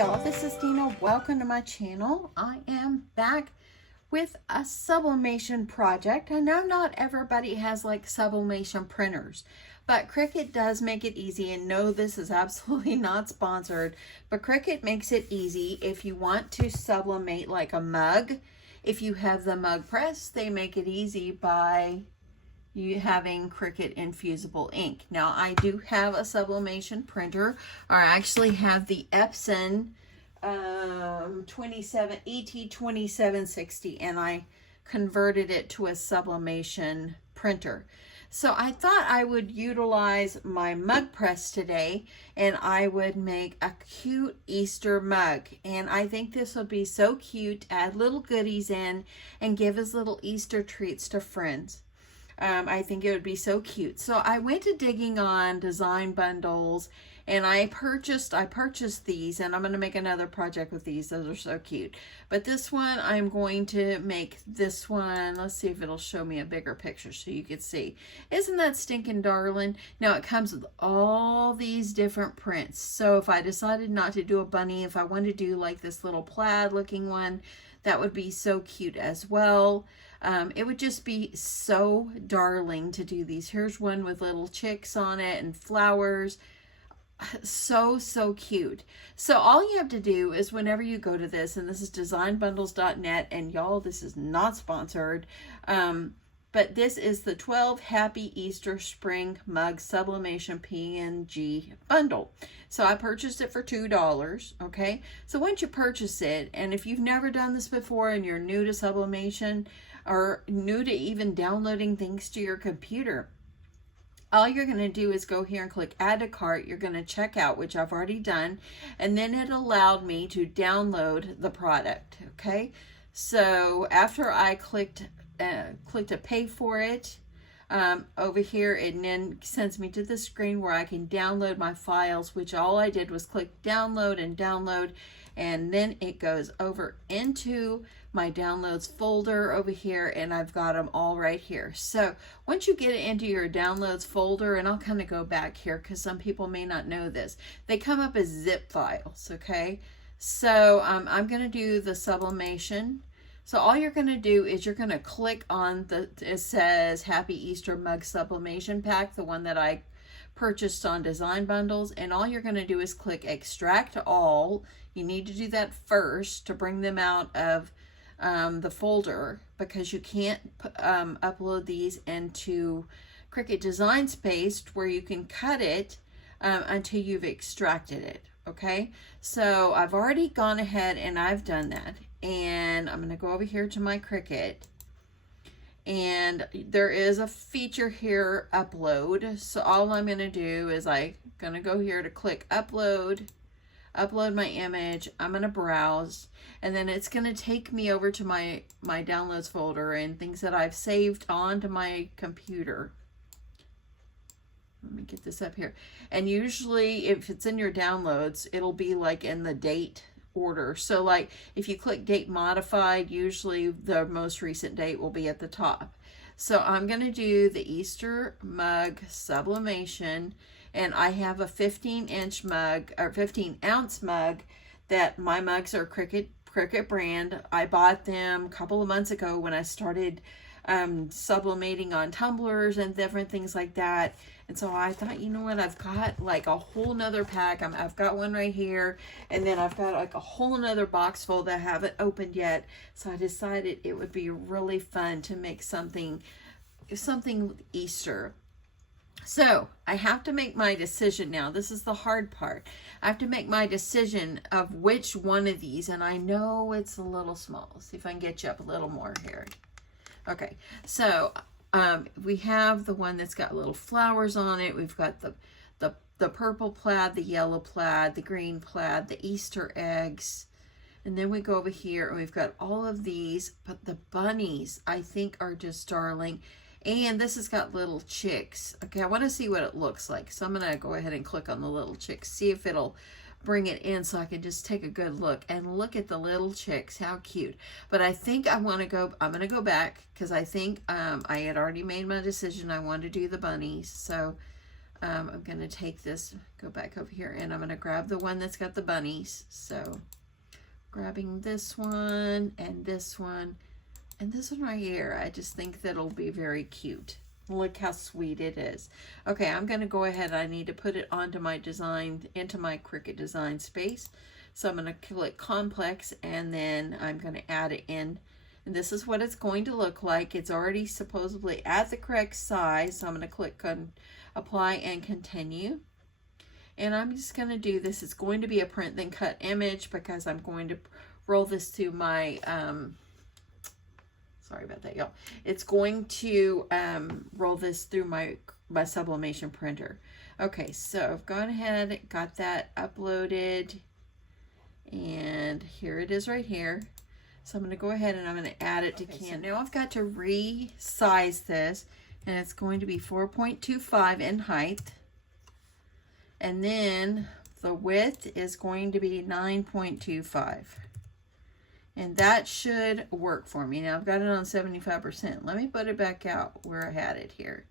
y'all, this is Deanna. Welcome to my channel. I am back with a sublimation project. I know not everybody has like sublimation printers, but Cricut does make it easy. And no, this is absolutely not sponsored, but Cricut makes it easy if you want to sublimate like a mug. If you have the mug press, they make it easy by you having Cricut infusible ink. Now I do have a sublimation printer. I actually have the Epson ET 2760, and I converted it to a sublimation printer. So I thought I would utilize my mug press today, and I would make a cute Easter mug. And I think this would be so cute, add little goodies in and give us little Easter treats to friends. I think it would be so cute. So I went to digging on design bundles, and I purchased these, and I'm going to make another project with these. Those are so cute. But this one, I'm going to make this one. Let's see if it'll show me a bigger picture so you can see. Isn't that stinking darling? Now it comes with all these different prints. So if I decided not to do a bunny, if I wanted to do like this little plaid looking one, that would be so cute as well. It would just be so darling to do these. Here's one with little chicks on it and flowers. So cute. So all you have to do is whenever you go to this, and this is designbundles.net, and y'all, this is not sponsored, but this is the 12 Happy Easter Spring Mug Sublimation PNG bundle. So I purchased it for $2, okay? So once you purchase it, and if you've never done this before and you're new to sublimation or new to even downloading things to your computer, all you're going to do is go here and click add to cart. You're going to check out, which I've already done, and then it allowed me to download the product, okay? So after I clicked to pay for it, over here, it then sends me to the screen where I can download my files, which all I did was click download, and then it goes over into my downloads folder over here, and I've got them all right here. So once you get it into your downloads folder, and I'll kind of go back here because some people may not know this, they come up as zip files, okay? So I'm going to do the sublimation. So all you're going to do is you're going to click on it says Happy Easter Mug Sublimation Pack, the one that I purchased on Design Bundles, and all you're going to do is click extract all. You need to do that first to bring them out of the folder, because you can't upload these into Cricut Design Space where you can cut it until you've extracted it, okay? So I've already gone ahead and I've done that. And I'm going to go over here to my Cricut, and there is a feature here, upload. So all I'm going to do is I'm going to go here to click upload my image. I'm going to browse, and then it's going to take me over to my downloads folder and things that I've saved onto my computer. Let me get this up here. And usually if it's in your downloads, it'll be like in the date order. So like if you click date modified, usually the most recent date will be at the top. So I'm going to do the Easter mug sublimation, and I have a 15-inch mug or 15-ounce mug that my mugs are Cricut brand. I bought them a couple of months ago when I started sublimating on tumblers and different things like that. And so I thought, you know what, I've got like a whole nother pack. I've got one right here, and then I've got like a whole nother box full that I haven't opened yet. So I decided it would be really fun to make something Easter. So I have to make my decision now. This is the hard part. I have to make my decision of which one of these, and I know it's a little small. Let's see if I can get you up a little more here. Okay, so we have the one that's got little flowers on it. We've got the purple plaid, the yellow plaid, the green plaid, the Easter eggs. And then we go over here and we've got all of these, but the bunnies I think are just darling. And this has got little chicks. Okay, I want to see what it looks like. So I'm going to go ahead and click on the little chicks, see if it'll bring it in so I can just take a good look. And look at the little chicks, how cute. But I think I'm going to go back because I think I had already made my decision. I want to do the bunnies. So I'm going to take this, go back over here, and I'm going to grab the one that's got the bunnies. So grabbing this one and this one and this one right here. I just think that'll be very cute. Look how sweet it is. Okay, I'm going to go ahead. I need to put it onto my design, into my Cricut design space. So I'm going to click complex, and then I'm going to add it in. And this is what it's going to look like. It's already supposedly at the correct size. So I'm going to click on apply and continue. And I'm just going to do this. It's going to be a print then cut image because I'm going to roll this through my, sorry about that, y'all. It's going to roll this through my Sublimation printer. Okay, so I've gone ahead, got that uploaded, and here it is right here. So I'm going to go ahead and I'm going to add it to Canva. So now I've got to resize this, and it's going to be 4.25 in height. And then the width is going to be 9.25. And that should work for me. Now I've got it on 75%. Let me put it back out where I had it here.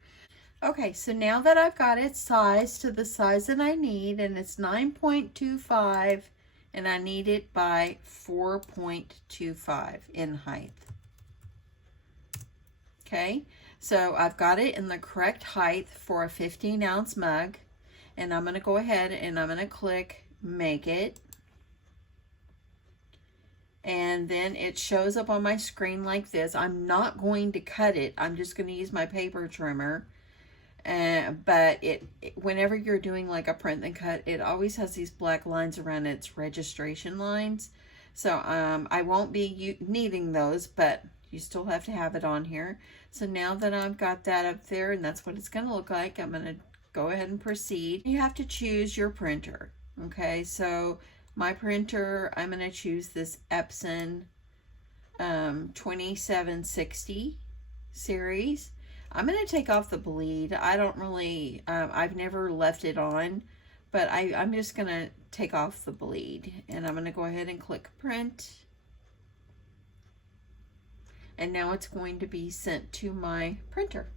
Okay, so now that I've got it sized to the size that I need, and it's 9.25, and I need it by 4.25 in height. Okay, so I've got it in the correct height for a 15-ounce mug, and I'm going to go ahead and I'm going to click make it. And then it shows up on my screen like this. I'm not going to cut it. I'm just going to use my paper trimmer. But whenever you're doing like a print and cut, it always has these black lines around its registration lines. So I won't be needing those, but you still have to have it on here. So now that I've got that up there, and that's what it's going to look like, I'm going to go ahead and proceed. You have to choose your printer. Okay, so my printer, I'm going to choose this Epson 2760 series. I'm going to take off the bleed. I don't really, I've never left it on, but I'm just going to take off the bleed. And I'm going to go ahead and click print. And now it's going to be sent to my printer.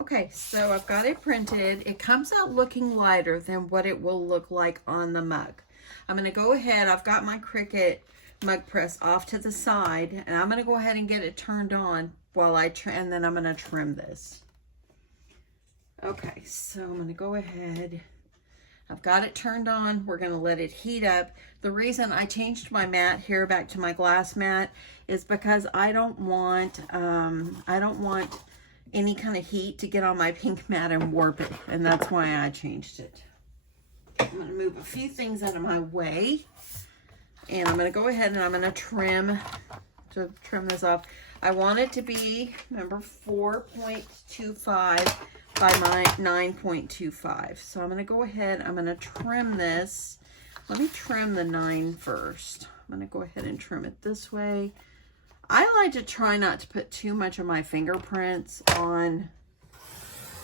Okay, so I've got it printed. It comes out looking lighter than what it will look like on the mug. I'm going to go ahead. I've got my Cricut mug press off to the side, and I'm going to go ahead and get it turned on while I and then I'm going to trim this. Okay, so I'm going to go ahead. I've got it turned on. We're going to let it heat up. The reason I changed my mat here back to my glass mat is because I don't want any kind of heat to get on my pink mat and warp it, and that's why I changed it. I'm going to move a few things out of my way, and I'm going to go ahead and I'm going to trim this off. I want it to be, remember, 4.25 by my 9.25. So I'm going to go ahead, I'm going to trim this. Let me trim the 9 first. I'm going to go ahead and trim it this way. I like to try not to put too much of my fingerprints on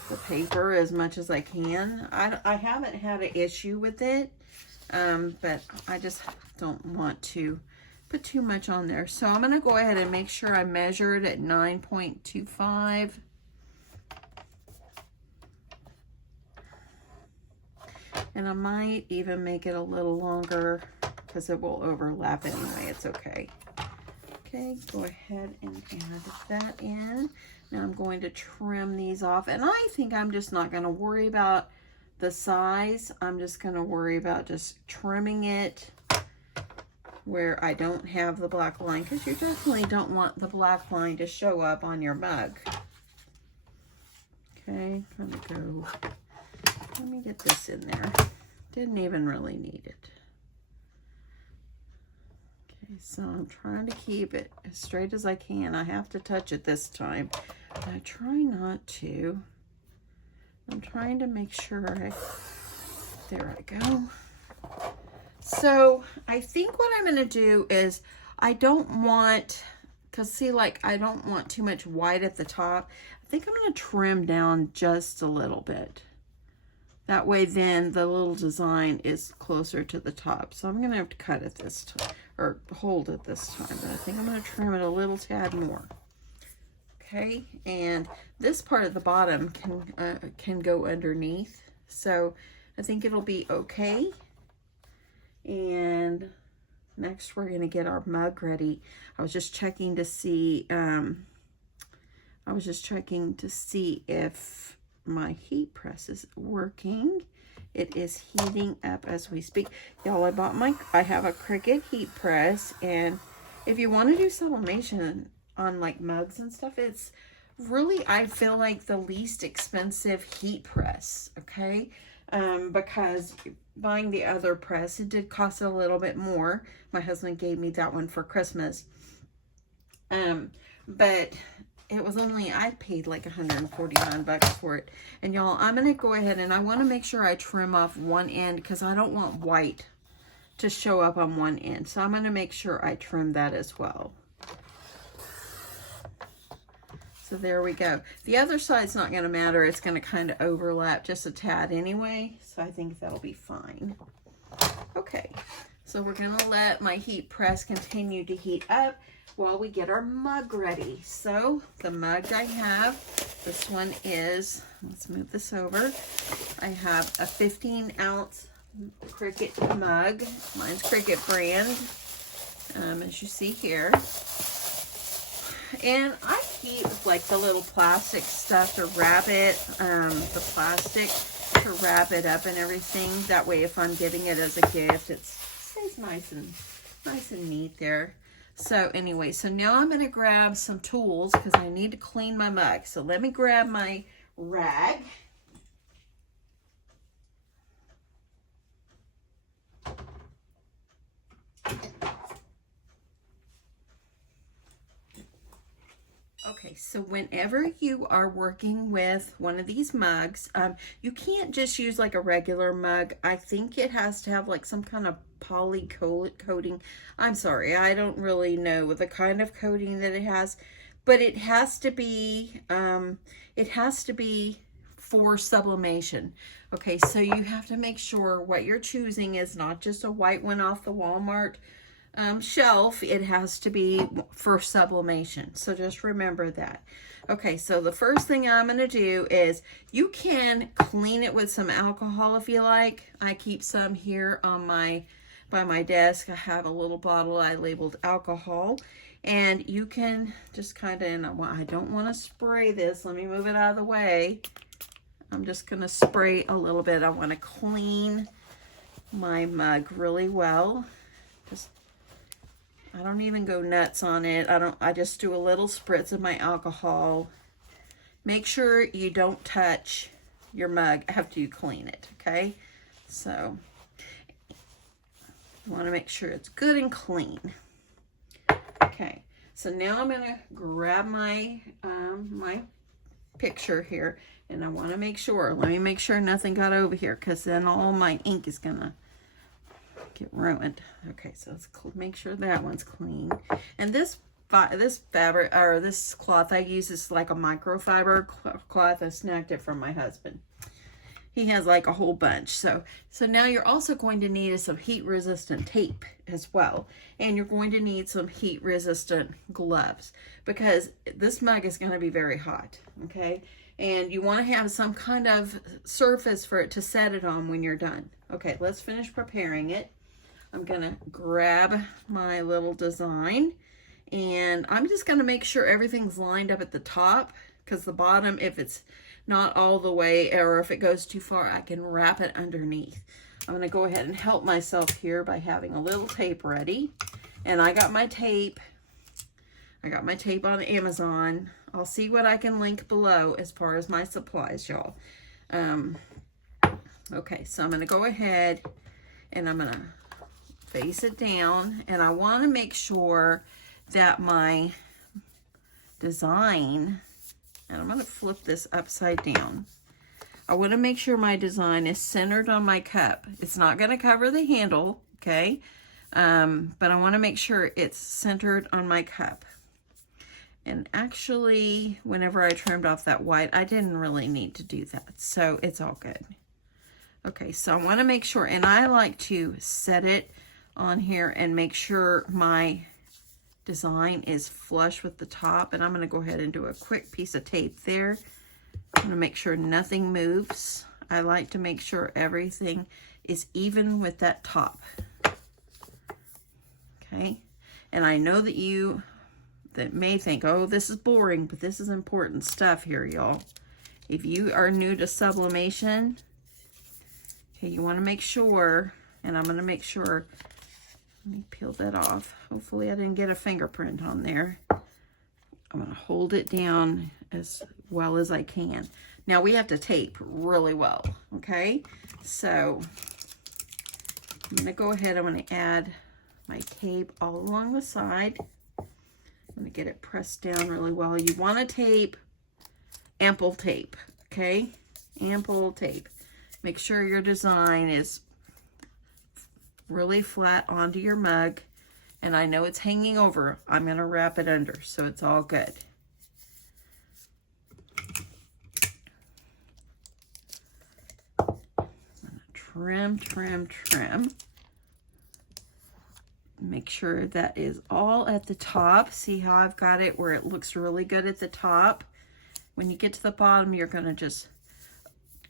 the paper as much as I can. I haven't had an issue with it, but I just don't want to put too much on there. So I'm going to go ahead and make sure I measure it at 9.25. And I might even make it a little longer because it will overlap anyway. It's okay. Okay, go ahead and add that in. Now I'm going to trim these off. And I think I'm just not going to worry about the size. I'm just going to worry about just trimming it where I don't have the black line, because you definitely don't want the black line to show up on your mug. Okay, I'm going to go, let me get this in there. Didn't even really need it. Okay, so I'm trying to keep it as straight as I can. I have to touch it this time. I try not to. I'm trying to make sure there I go. So I think what I'm going to do is, I don't want, because see, like, I don't want too much white at the top. I think I'm going to trim down just a little bit. That way then the little design is closer to the top. So I'm going to have to cut it this time, or hold it this time. But I think I'm going to trim it a little tad more. okay? And this part of the bottom can go underneath, so I think it'll be okay. And next we're gonna get our mug ready. I was just checking to see if my heat press is working. It is heating up as we speak. Y'all, I have a Cricut heat press, and if you want to do sublimation on like mugs and stuff, it's really, I feel like, the least expensive heat press, okay? Because buying the other press, it did cost a little bit more. My husband gave me that one for Christmas. But it was only, I paid like 149 bucks for it. And y'all, I'm going to go ahead and I want to make sure I trim off one end because I don't want white to show up on one end. So I'm going to make sure I trim that as well. So there we go. The other side's not going to matter. It's going to kind of overlap just a tad anyway. So I think that'll be fine. Okay, so we're going to let my heat press continue to heat up while we get our mug ready. So the mug I have, this one is, let's move this over. I have a 15-ounce Cricut mug. Mine's Cricut brand, as you see here. And I keep like the little plastic stuff to wrap it, the plastic to wrap it up and everything. That way, if I'm giving it as a gift, it stays nice and neat there. So anyway, so now I'm going to grab some tools because I need to clean my mug. So let me grab my rag. Okay, so whenever you are working with one of these mugs, you can't just use like a regular mug. I think it has to have like some kind of poly coating. I'm sorry, I don't really know the kind of coating that it has, but it has to be for sublimation. Okay, so you have to make sure what you're choosing is not just a white one off the Walmart shelf. It has to be for sublimation. So just remember that. Okay, so the first thing I'm going to do is, you can clean it with some alcohol if you like. I keep some here on by my desk. I have a little bottle I labeled alcohol, and you can just kind of, and I don't want to spray this. Let me move it out of the way. I'm just going to spray a little bit. I want to clean my mug really well. I don't even go nuts on it. I just do a little spritz of my alcohol. Make sure you don't touch your mug after you clean it, okay? So you want to make sure it's good and clean. Okay, so now I'm going to grab my my picture here, and I want to make sure, let me make sure nothing got over here, because then all my ink is going to get ruined. Okay, so let's make sure that one's clean. And this fabric, or this cloth I use, is like a microfiber cloth. I snagged it from my husband. He has like a whole bunch. So now you're also going to need some heat resistant tape as well. And you're going to need some heat resistant gloves, because this mug is going to be very hot, okay? And you want to have some kind of surface for it to set it on when you're done. Okay, let's finish preparing it. I'm going to grab my little design, and I'm just going to make sure everything's lined up at the top, because the bottom, if it's not all the way, or if it goes too far, I can wrap it underneath. I'm going to go ahead and help myself here by having a little tape ready. And I got my tape. I got my tape on Amazon. I'll see what I can link below as far as my supplies, y'all. Okay, so I'm going to go ahead and I'm going to face it down, and I want to make sure that my design, and I'm going to flip this upside down. I want to make sure my design is centered on my cup. It's not going to cover the handle, okay? But I want to make sure it's centered on my cup. And actually, whenever I trimmed off that white, I didn't really need to do that, so it's all good. Okay, so I want to make sure, and I like to set it on here and make sure my design is flush with the top. And I'm going to go ahead and do a quick piece of tape there. I'm going to make sure nothing moves. I like to make sure everything is even with that top. Okay. And I know that you that may think, oh, this is boring, but this is important stuff here, y'all. If you are new to sublimation, okay, you want to make sure, and I'm going to make sure, let me peel that off. Hopefully I didn't get a fingerprint on there. I'm going to hold it down as well as I can. Now we have to tape really well, okay? So I'm going to go ahead, I'm going to add my tape all along the side. I'm going to get it pressed down really well. You want to tape ample tape, okay? Ample tape. Make sure your design is really flat onto your mug. And I know it's hanging over. I'm going to wrap it under so it's all good. I'm going to trim, trim, trim. Make sure that is all at the top. See how I've got it where it looks really good at the top? When you get to the bottom, you're going to just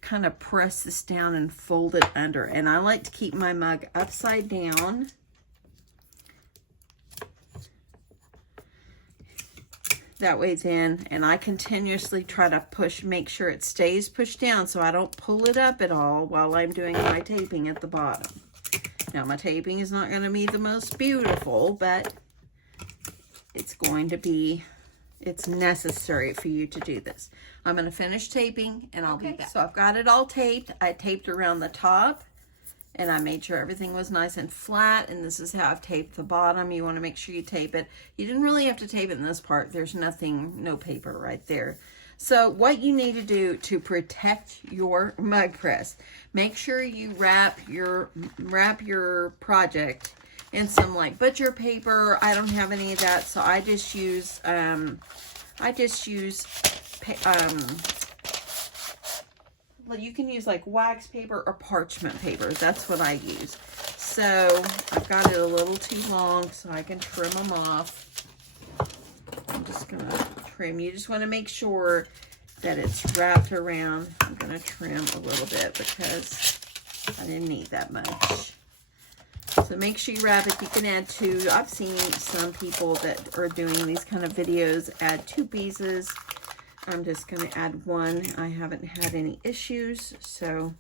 kind of press this down and fold it under. And I like to keep my mug upside down. That way then, and I continuously try to make sure it stays pushed down so I don't pull it up at all while I'm doing my taping at the bottom. Now my taping is not going to be the most beautiful, but it's going to be, it's necessary for you to do this. I'm going to finish taping and I'll be back. So I've got it all taped. I taped around the top and I made sure everything was nice and flat, and this is how I've taped the bottom. You want to make sure you tape it. You didn't really have to tape it in this part. There's nothing, no paper right there. So what you need to do to protect your mug press, make sure you wrap your project in some like butcher paper. I don't have any of that, so I just use well, you can use like wax paper or parchment paper. That's what I use. So I've got it a little too long, so I can trim them off. I'm just gonna trim. You just want to make sure that it's wrapped around. I'm gonna trim a little bit because I didn't need that much. So make sure you wrap it. You can add 2. I've seen some people that are doing these kind of videos add 2 pieces. I'm just going to add 1. I haven't had any issues, so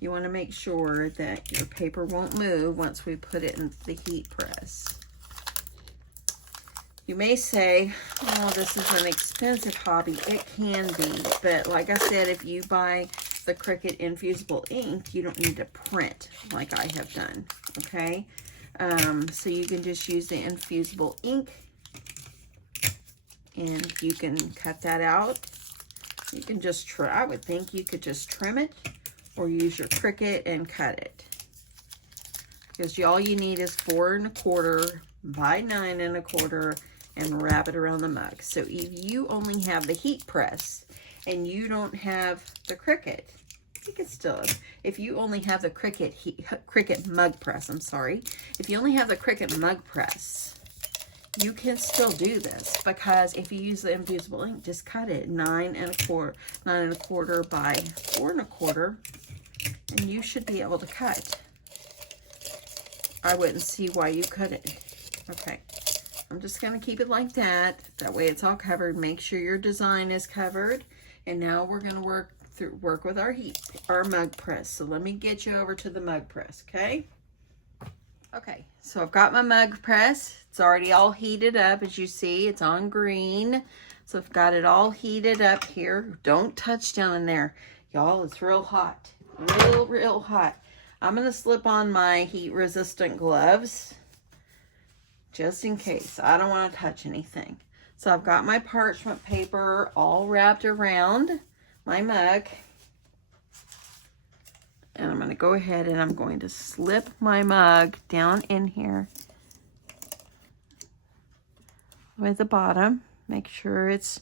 you want to make sure that your paper won't move once we put it in the heat press. You may say, oh, this is an expensive hobby. It can be, but like I said, if you buy the Cricut infusible ink, you don't need to print like I have done, okay? So you can just use the infusible ink and you can cut that out. You can just try, I would think you could just trim it or use your Cricut and cut it. Because all you need is 4 1/4 by 9 1/4 and wrap it around the mug. So if you only have the heat press and you don't have the Cricut, you can still, if you only have the Cricut mug press, I'm sorry. If you only have the Cricut mug press, you can still do this, because if you use the infusible ink, just cut it 9 1/4 by 4 1/4, and you should be able to cut. I wouldn't see why you couldn't. Okay, I'm just going to keep it like that. That way it's all covered. Make sure your design is covered. And now we're going to work with our mug press. So let me get you over to the mug press, okay? Okay, so I've got my mug press. It's already all heated up, as you see. It's on green. So I've got it all heated up here. Don't touch down in there. Y'all, it's real hot. Real hot. I'm going to slip on my heat-resistant gloves, just in case. I don't want to touch anything. So I've got my parchment paper all wrapped around my mug. And I'm going to go ahead and I'm going to slip my mug down in here with the bottom. Make sure it's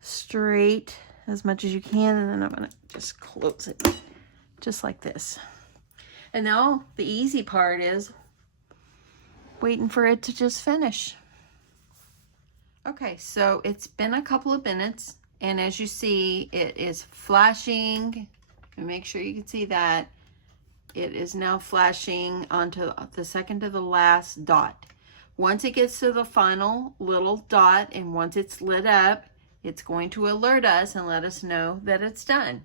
straight as much as you can. And then I'm going to just close it just like this. And now the easy part is waiting for it to just finish. Okay, so it's been a couple of minutes, and as you see, it is flashing. And make sure you can see that. It is now flashing onto the second to the last dot. Once it gets to the final little dot, and once it's lit up, it's going to alert us and let us know that it's done.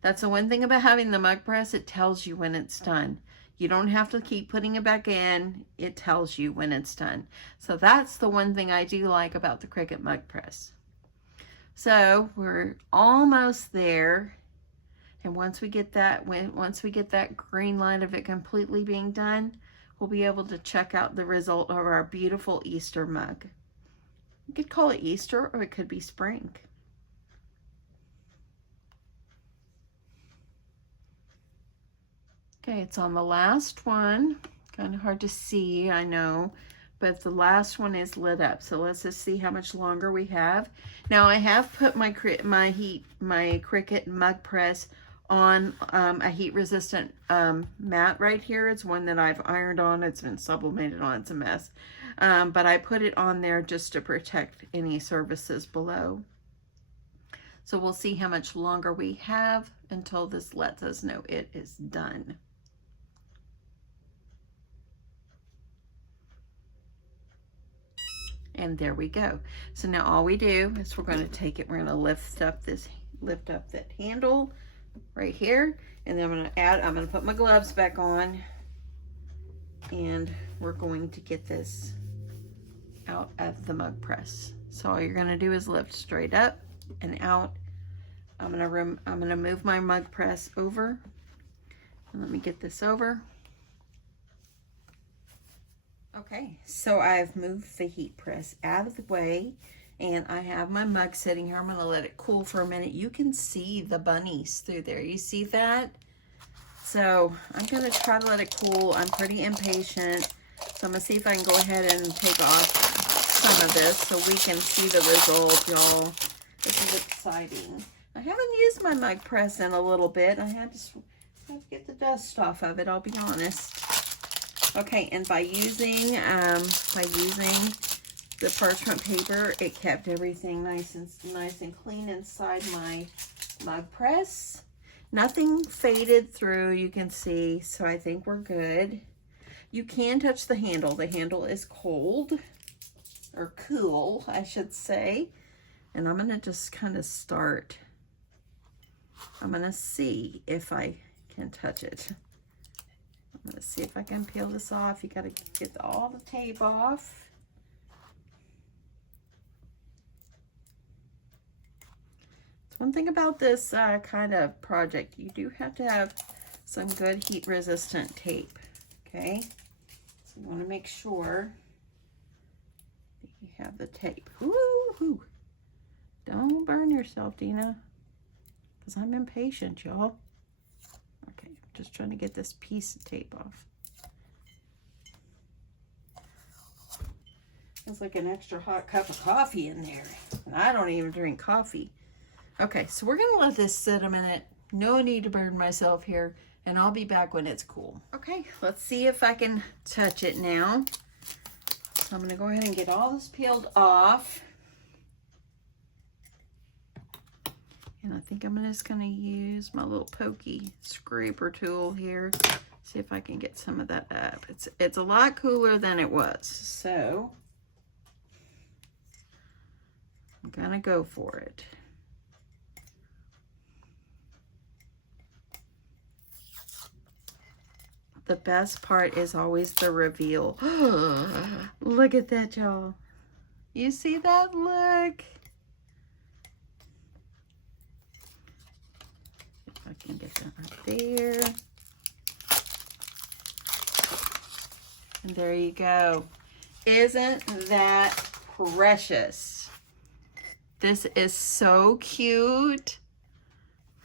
That's the one thing about having the mug press, it tells you when it's done. You don't have to keep putting it back in. It tells you when it's done. So that's the one thing I do like about the Cricut mug press. So we're almost there. And once we get that green light of it completely being done, we'll be able to check out the result of our beautiful Easter mug. You could call it Easter, or it could be spring. Okay, it's on the last one. Kind of hard to see, I know, but the last one is lit up. So let's just see how much longer we have. Now I have put my Cricut mug press on a heat resistant mat right here. It's one that I've ironed on. It's been sublimated on. It's a mess. But I put it on there just to protect any surfaces below. So we'll see how much longer we have until this lets us know it is done. And there we go. So now all we do is we're going to take it, we're going to lift up that handle right here, and then I'm going to put my gloves back on, and we're going to get this out of the mug press. So all you're going to do is lift straight up and out. I'm going to move my mug press over, and let me get this over. Okay, so I've moved the heat press out of the way, and I have my mug sitting here. I'm going to let it cool for a minute. You can see the bunnies through there. You see that? So I'm going to try to let it cool. I'm pretty impatient, so I'm going to see if I can go ahead and take off some of this so we can see the result, y'all. This is exciting. I haven't used my mug press in a little bit. I had to get the dust off of it, I'll be honest. Okay, and by using the parchment paper, it kept everything nice and clean inside my mug press. Nothing faded through, you can see, so I think we're good. You can touch the handle. The handle is cold, or cool, I should say. And I'm gonna just kind of start. I'm gonna see if I can touch it. I'm going to see if I can peel this off. You got to get all the tape off. It's one thing about this kind of project. You do have to have some good heat resistant tape. Okay? So you want to make sure that you have the tape. Ooh, don't burn yourself, Deanna, because I'm impatient, y'all. Okay. Just trying to get this piece of tape off. It's like an extra hot cup of coffee in there. And I don't even drink coffee. Okay, so we're going to let this sit a minute. No need to burn myself here. And I'll be back when it's cool. Okay, let's see if I can touch it now. So I'm going to go ahead and get all this peeled off. And I think I'm just going to use my little pokey scraper tool here. See if I can get some of that up. It's a lot cooler than it was. So I'm going to go for it. The best part is always the reveal. Look at that, y'all. You see that? Look. I can get that right there. And there you go. Isn't that precious? This is so cute.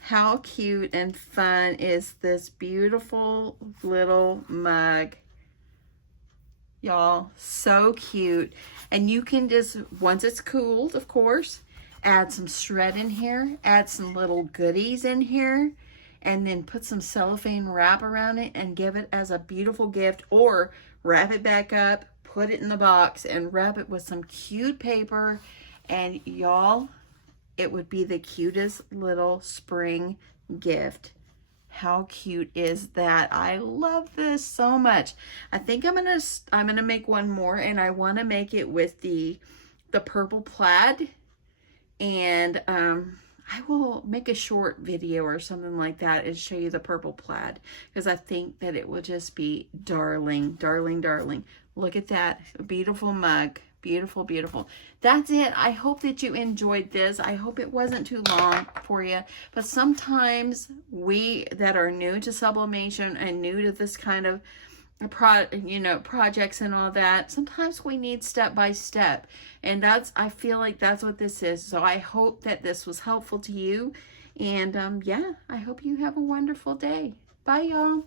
How cute and fun is this beautiful little mug? Y'all, so cute. And you can just, once it's cooled, of course, add some shred in here, add some little goodies in here, and then put some cellophane wrap around it and give it as a beautiful gift, or wrap it back up, put it in the box, and wrap it with some cute paper. And y'all, it would be the cutest little spring gift. How cute is that? I love this so much. I think I'm gonna make one more, and I want to make it with the purple plaid, and I will make a short video or something like that and show you the purple plaid, because I think that it will just be darling, darling, darling. Look at that beautiful mug. Beautiful, beautiful. That's it. I hope that you enjoyed this. I hope it wasn't too long for you. But sometimes we that are new to sublimation and new to this kind of projects and all that, sometimes we need step by step. And I feel like that's what this is. So I hope that this was helpful to you. And yeah, I hope you have a wonderful day. Bye, y'all.